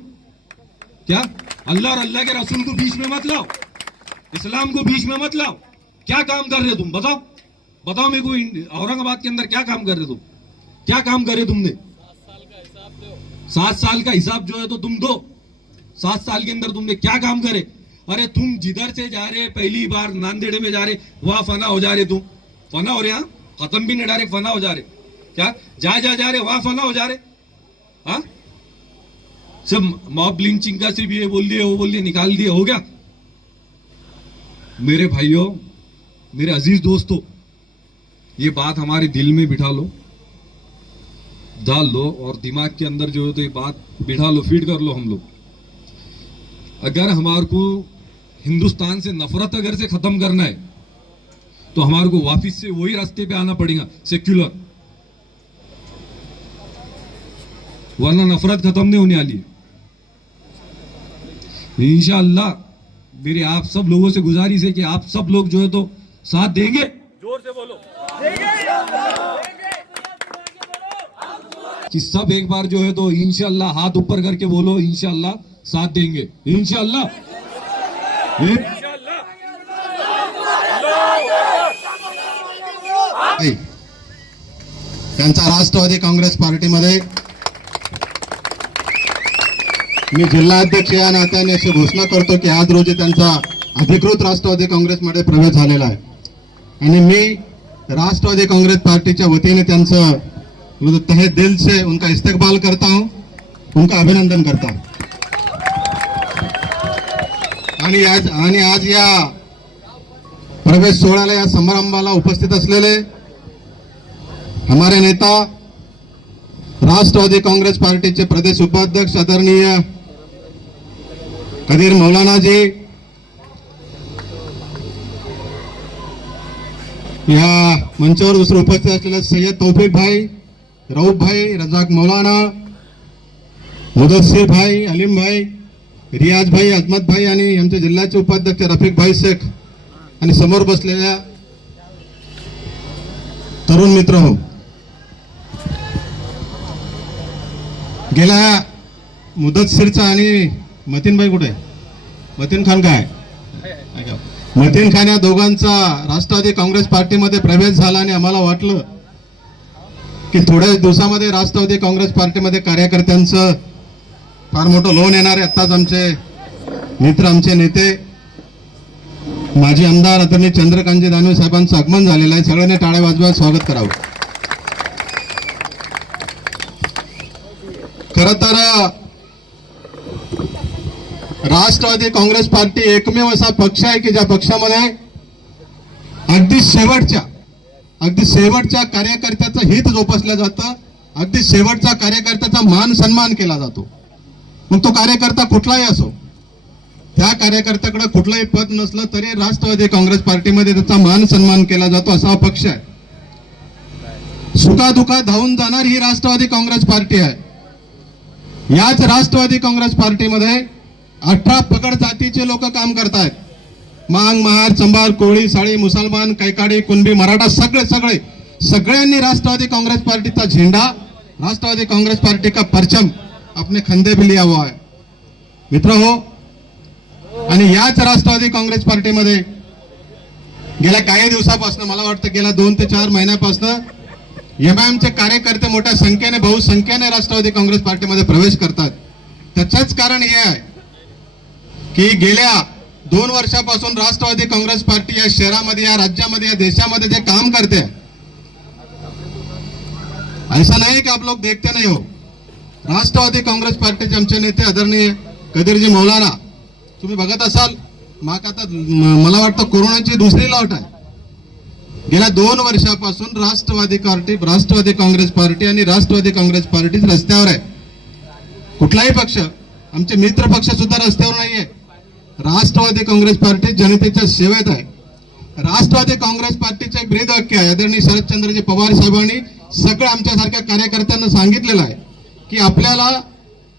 क्या अल्लाह और अल्लाह के रसूल को बीच में मत लाओ, इस्लाम को बीच में मत लाओ। क्या काम कर रहे तुम? बताओ बताओ मेरे को, औरंगाबाद के अंदर क्या काम कर रहे तुम? क्या काम करे तुमने? 7 साल का हिसाब जो है तो तुम दो। 7 साल के अंदर तुमने क्या काम करे? अरे तुम जिधर से जा रहे, पहली बार नांदेड़ में जा रहे, वहां फना हो जा रहे, तुम फना हो रहे, हाँ खत्म भी नहीं, डायरेक्ट फना हो जा रहे। क्या जा रहे वहां फना हो जा रहे? हाँ सब मॉब लिंचिंग का सिर्फ ये बोल दिए, वो बोल दिए, निकाल दिए, हो गया। मेरे भाइयों, मेरे अजीज दोस्तों, ये बात हमारे दिल में बिठा लो, डाल लो, और दिमाग के अंदर जो है तो ये बात बिठा लो, फीड कर लो। हम लोग अगर हमारे को हिंदुस्तान से नफरत अगर से खत्म करना है तो हमारे को वापिस से वही रास्ते पे आना पड़ेगा, सेक्युलर, वरना नफरत खत्म नहीं होने वाली है। इंशाअल्लाह मेरी आप सब लोगों से गुजारिश है कि आप सब लोग जो है तो साथ देंगे। जोर से बोलो। कि सब एक बार जो है तो इंशाअल्लाह हाथ ऊपर करके बोलो, इंशाअल्लाह साथ देंगे, इंशाअल्लाह। त्यांचा राष्ट्रवादी काँग्रेस पार्टीमध्ये मी जिल्हाध्यक्ष या नात्याने अशी घोषणा करतो की आज रोजी त्यांचा अधिकृत राष्ट्रवादी काँग्रेसमध्ये प्रवेश झालेला आहे आणि मी राष्ट्रवादी काँग्रेस पार्टीच्या वतीने त्यांचं तहे दिल से उनका इस्तकबाल करता हूं, उनका अभिनंदन करता हूं। आणि आज या प्रवेश सोहळ्याला, या समारंभाला उपस्थित असलेले हमारे नेता, राष्ट्रवादी काँग्रेस पार्टीचे प्रदेश उपाध्यक्ष आदरणीय कदीर मौलाना जी, या मंचावर दुसरे उपस्थित असलेले सय्यद तौफीक भाई, रऊफ भाई, रजाक मौलाना, मुदस्सिर भाई, अलीम भाई, रियाज भाई, अजमत भाई आणि आमचे जिल्ह्याचे उपाध्यक्ष रफिक भाई शेख आणि समोर बसलेल्या तरुण मित्र हो, गेल्या मुदस्सिरचा आणि मतीन भाई कुठे? मतीन खान काय? मतीन खान या दोघांचा राष्ट्रवादी काँग्रेस पार्टीमध्ये प्रवेश झाला आणि आम्हाला वाटलं की थोड्या दिवसामध्ये राष्ट्रवादी काँग्रेस पार्टीमध्ये कार्यकर्त्यांचं फार मोठं लोन येणार आहे। आत्ताच आमचे मित्र, आमचे नेते, माजी आमदार आदरणीय चंद्रकांतजी दानवे साहेबांचं आगमन झालेलं आहे। सगळ्यांनी टाळ्या वाजवत स्वागत करावं। खरं तर राष्ट्रवादी काँग्रेस पार्टी एकमेव असा पक्ष आहे की ज्या पक्षामध्ये अगदी शेवटच्या कार्यकर्त्याचं हित जोपासलं जातं, अगदी शेवटचा कार्यकर्त्याचा मान सन्मान केला जातो। मग तो कार्यकर्ता कुठलाही असो, त्या कार्यकर्त्याकडे कुठलंही पद नसलं तरी राष्ट्रवादी काँग्रेस पार्टीमध्ये त्याचा मान सन्मान केला जातो, असा पक्ष आहे। सुखादुखात धावून जाणार ही राष्ट्रवादी काँग्रेस पार्टी आहे। याच राष्ट्रवादी काँग्रेस पार्टीमध्ये 18 पगड जातीचे लोक काम करतायत। मांग, महार, चंबार, कोळी, साळी, मुसलमान, कैकाडी, कुणबी, मराठा, सगळ्यांनी राष्ट्रवादी काँग्रेस पार्टीचा झेंडा, राष्ट्रवादी काँग्रेस पार्टी का परचम अपने खंदे पे लिया हुआ है मित्र हो। आणि याच राष्ट्रवादी काँग्रेस पार्टीमध्ये गेल्या काही दिवसापासून, मला वाटतं गेल्या 2 ते 4 महिन्यापासून एमआयएमचे कार्यकर्ते मोठ्या संख्येने, बहुसंख्येने राष्ट्रवादी काँग्रेस पार्टीमध्ये प्रवेश करतात। त्याचंच कारण हे आहे की गेल्या 2 वर्षापासून राष्ट्रवादी काँग्रेस पार्टी या शहरामध्ये, या राज्यामध्ये, या देशामध्ये जे काम करते है, ऐसा नहीं कि आप लोग देखते नहीं हो. राष्ट्रवादी काँग्रेस पार्टीचे आमचे नेते आदरणीय कदीरजी मौलाना, तुम्ही बघत असाल, मला वाटतं कोरोनाची दुसरी लाट आहे. गेल्या 2 वर्षापासून राष्ट्रवादी काँग्रेस पार्टी आणि राष्ट्रवादी काँग्रेस पार्टी रस्त्यावर आहे. कुठलाही पक्ष, आमचे मित्र पक्ष सुद्धा रस्त्यावर नाहीये. राष्ट्रवादी काँग्रेस पार्टी जनतेच्या सेवेत आहे. राष्ट्रवादी काँग्रेस पार्टीचं एक ब्रीदवाक्य आहे, आदरणीय शरदचंद्रजी पवार साहेबांनी सगळं आमच्यासारख्या कार्यकर्त्यांना सांगितलेलं आहे की आपल्याला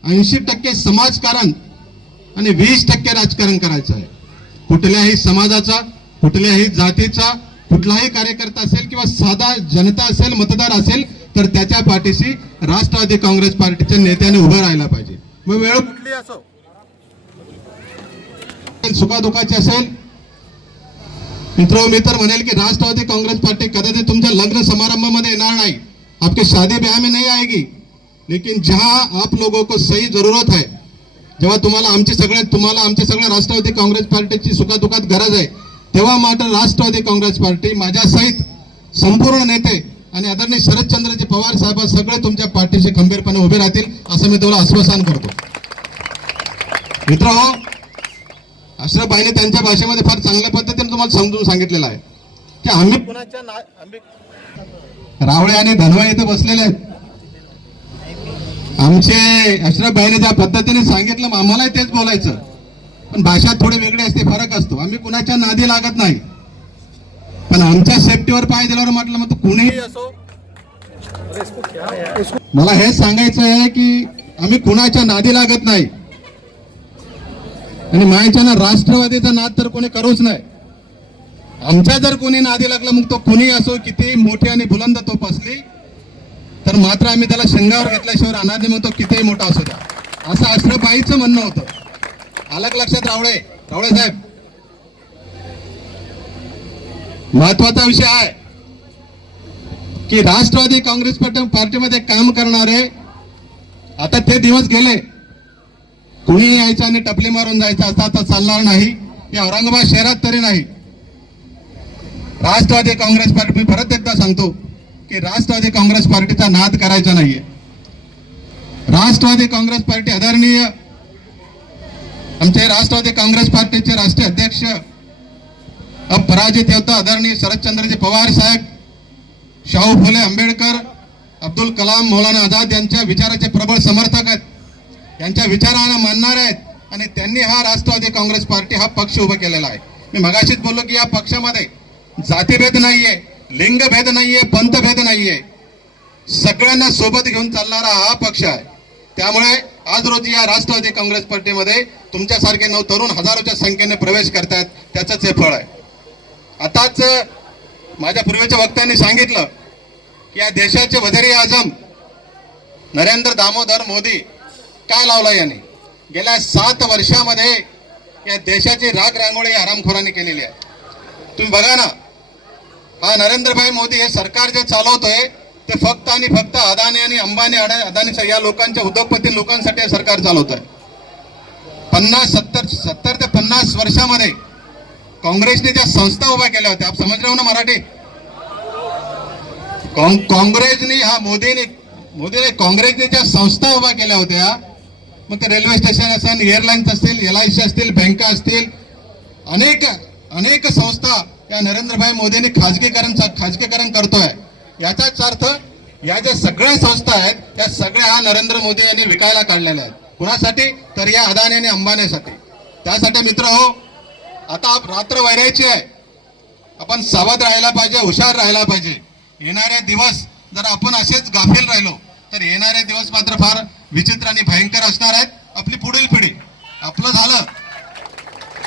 80% समाजकारण आणि 20% राजकारण करायचं आहे. कुठल्याही समाजाचा, कुठल्याही जातीचा कुठलाही कार्यकर्ता असेल किंवा साधा जनता असेल, मतदार असेल, तर त्याच्या पाठीशी राष्ट्रवादी काँग्रेस पार्टीच्या नेत्याने उभं राहायला पाहिजे. मग वेळ कुठली असो, सुखादुखाची असेल, मित्र मी तर म्हणेल की राष्ट्रवादी काँग्रेस पार्टी कदाचित तुमच्या लग्न समारंभामध्ये येणार नाही, आपके शादी ब्याह में नहीं आएगी, लेकिन जहां आप लोगों को सही जरूरत है, जेव्हा तुम्हाला आमचे सगळ्या राष्ट्रवादी काँग्रेस पार्टीची सुखादुखात गरज आहे, तेव्हा मात्र राष्ट्रवादी काँग्रेस पार्टी माझ्यासहित संपूर्ण नेते आणि आदरणीय शरदचंद्रजी पवार साहेब सगळे तुमच्या पाठीशी खंबीरपणे उभे राहतील असं मी तुम्हाला आश्वासन करतो. मित्रहो, अशरफभाईने त्यांच्या भाषेमध्ये फार चांगल्या पद्धतीने तुम्हाला समजून सांगितलेलं आहे की आम्ही कुणाच्या आम्ही रावळे आणि धनवा इथे बसलेले आहेत. आमचे अशरफभाईने ज्या पद्धतीने सांगितलं आम्हालाही तेच बोलायचं, पण भाषा थोडी वेगळी असते, फरक असतो. आम्ही कुणाच्या नादी लागत नाही, पण आमच्या सेफ्टीवर पाय दिल्यावर म्हटलं मग कुणीही असो, मला हेच सांगायचं आहे की आम्ही कुणाच्या नादी लागत नाही आणि मायच्या ना राष्ट्रवादीचा नाद तर कोणी करूच नाही. आमच्या जर कोणी नादी लागला, मग तो कुणी असो, किती मोठी आणि बुलंद तोफ असली, तर मात्र आम्ही त्याला शिंगावर घेतल्याशिवाय राहणार नाही, मग तो कितीही मोठा असू द्या, असं अशरफभाईचं म्हणणं होतं. अलग लक्षात रावळे साहेब, महत्वाचा विषय आहे की राष्ट्रवादी काँग्रेस पार्टीमध्ये काम करणारे आता ते दिवस गेले. कुणी यायचं आणि टपली मारून जायचं असं आता चालणार नाही. या औरंगाबाद शहरात तरी नाही. राष्ट्रवादी काँग्रेस पार्टी, मी परत एकदा सांगतो की राष्ट्रवादी काँग्रेस पार्टीचा नाद करायचा नाहीये. राष्ट्रवादी काँग्रेस पार्टी आदरणीय आमचे राष्ट्रवादी काँग्रेस पार्टीचे राष्ट्रीय अध्यक्ष पराजित होता आदरणीय शरदचंद्रजी पवार साहेब, शाहू फुले आंबेडकर, अब्दुल कलाम, मौलाना आझाद यांच्या विचाराचे प्रबळ समर्थक आहेत, यांच्या विचारांना मानणारे आहेत आणि त्यांनी हा राष्ट्रवादी काँग्रेस पार्टी हा पक्ष उभा केलेला आहे. मी मगाशीच बोललो की या पक्षामध्ये जातीभेद नाहीये, लिंगभेद नाहीये, पंथभेद नाहीये, सगळ्यांना सोबत घेऊन चालणारा हा पक्ष आहे. त्यामुळे आज रोजी या राष्ट्रवादी काँग्रेस पार्टीमध्ये तुमच्यासारखे 9 तरुण हजारोच्या संख्येने प्रवेश करतात, त्याचंच हे फळ आहे. आताच माझ्या पूर्वीच्या वक्त्यांनी सांगितलं की या देशाचे वजीर आझम नरेंद्र दामोदर मोदी काय लावला यांनी, गेल्या 7 वर्षामध्ये या देशाची राग रांगोळी हरामखोरांनी केलेली आहे. तुम्ही बघा ना, हा नरेंद्रभाई मोदी हे सरकार जे चालवतोय ते फक्त आणि फक्त अदानी आणि अंबानी अदानी या लोकांच्या उद्योगपती लोकांसाठी हे सरकार चालवत आहे. 70 ते 50 वर्षामध्ये काँग्रेसने ज्या संस्था उभ्या केल्या होत्या, आप समज रहे हो ना मराठी, काँग्रेसने काँग्रेसने ज्या संस्था उभ्या केल्या होत्या, मग ते रेल्वे स्टेशन असेल, एअरलाईन्स असतील, LIC असतील, बँका असतील, अनेक संस्था या नरेंद्रभाई मोदींनी खाजगीकरण करतोय. याचाच अर्थ या ज्या सगळ्या संस्था आहेत त्या सगळ्या हा नरेंद्र मोदी यांनी विकायला काढलेल्या आहेत. कुणासाठी? तर या अदानी आणि अंबानीसाठी. त्यासाठी मित्र हो, आता रात्र वैरायची आहे, आपण सावध राहायला पाहिजे, हुशार राहायला पाहिजे. येणारे दिवस जर आपण असेच गाफील राहिलो तर येणारे दिवस मात्र फार विचित्र आणि भयंकर असणार आहेत. आपली पुढील पिढी, आपलं झालं,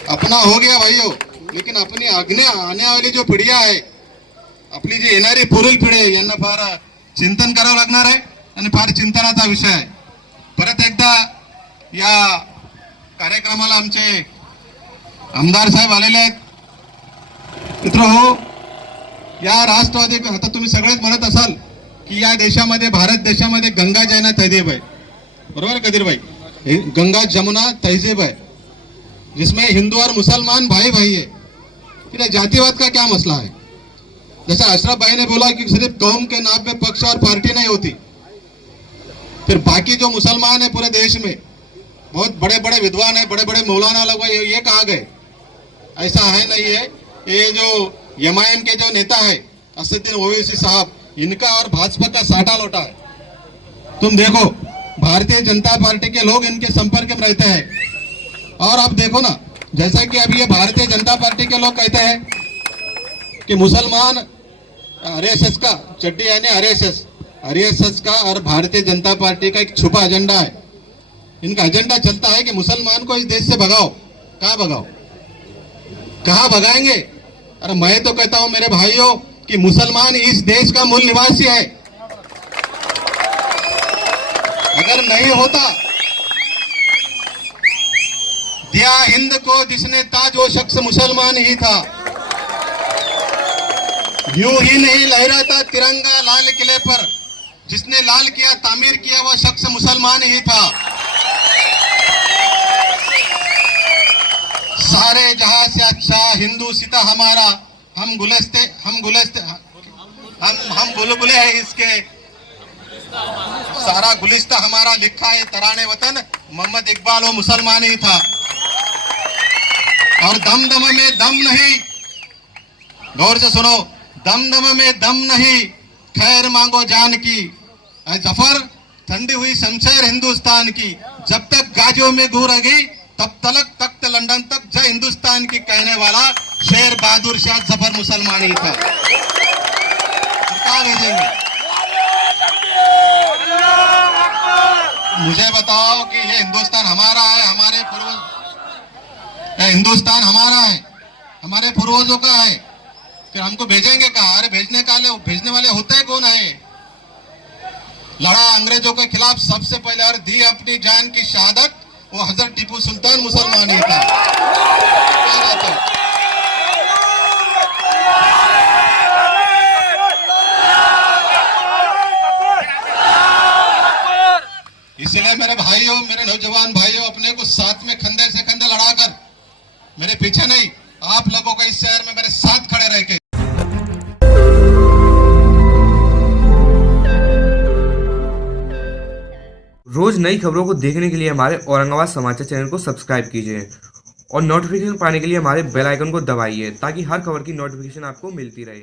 अपना हो गया भाइयों, लेकिन अपनी आने वाली जो पिढी आहे, आपली जी येणारी पुढील पिढी आहे, यांना फार चिंतन करावं लागणार आहे आणि फार चिंतनाचा विषय आहे. परत एकदा या कार्यक्रमाला आमचे आमदार साहेब आलेले आहेत. मित्र हो, या राष्ट्रवादी, आता तुम्ही सगळेच म्हणत असाल की या देशामध्ये, भारत देशामध्ये गंगा जमुना तहजीब आहे, बरोबर कदीर भाई, गंगा जमुना तहजीब आहे. जिसमें हिंदू और मुसलमान भाई भाई है, फिर जातिवाद का क्या मसला है? जैसा अशरफ भाई ने बोला कि सिर्फ कौम के नाम पे पक्ष और पार्टी नहीं होती, फिर बाकी जो मुसलमान है पूरे देश में बहुत बड़े बड़े विद्वान है, बड़े बड़े मौलाना लोग ये कहा गए, ऐसा है नहीं है। ये जो एमआईएम के जो नेता है असदुद्दीन ओवैसी साहब, इनका और भाजपा का साटा लोटा है। तुम देखो भारतीय जनता पार्टी के लोग इनके संपर्क में रहते हैं, और आप देखो ना, जैसा कि अभी ये भारतीय जनता पार्टी के लोग कहते हैं कि मुसलमान आरएसएस का चड्डी यानी आरएसएस का और भारतीय जनता पार्टी का एक छुपा एजेंडा है। इनका एजेंडा चलता है कि मुसलमान को इस देश से भगाओ। कहाँ भगाओ, कहाँ भगाएंगे? अरे मैं तो कहता हूं मेरे भाइयों कि मुसलमान इस देश का मूल निवासी है। अगर नहीं होता, दिया हिंद को जिसने ताज वो शख्स मुसलमान ही था। यूं ही नहीं लहराता तिरंगा लाल किले पर, जिसने लाल किया तामीर किया वो शख्स मुसलमान ही था। सारे जहां से अच्छा हिंदू सीता हमारा, हम बुलबुले हैं इसके, सारा गुलिस्ता हमारा, लिखा है तराने वतन मोहम्मद इकबाल वो मुसलमान ही था। और दमदम में दम नहीं, गौर से सुनो, दमदम में दम नहीं, खैर मांगो जान की, ऐ जफर ठंडी हुई शमशेर हिंदुस्तान की, जब तक गाजियों में गू रही तब तलक तख्त लंदन तक जय हिंदुस्तान की कहने वाला शेर बहादुर शाह जफर मुसलमान ही था। कहाँ भेजेंगे? मुझे बताओ कि ये हिंदुस्तान हमारा है, हमारे पूर्वज, हिंदुस्तान हमारा है, हमारे पूर्वजों का है, फिर हमको भेजेंगे कहाँ? अरे भेजने वाले होते कौन है? लड़ा अंग्रेजों के खिलाफ सबसे पहले और दी अपनी जान की शहादत वो हजरत टीपू सुल्तान मुसलमान ही था। क्या बात है? इसलिए मेरे भाइयों, मेरे नौजवान भाइयों, अपने को साथ में कंधे से कंधे लड़ाकर, मेरे पीछे नहीं, आप लोगों को इस शहर में मेरे साथ खड़े रह के रोज नई खबरों को देखने के लिए हमारे औरंगाबाद समाचार चैनल को सब्सक्राइब कीजिए और नोटिफिकेशन पाने के लिए हमारे बेल आइकन को दबाइए ताकि हर खबर की नोटिफिकेशन आपको मिलती रहे।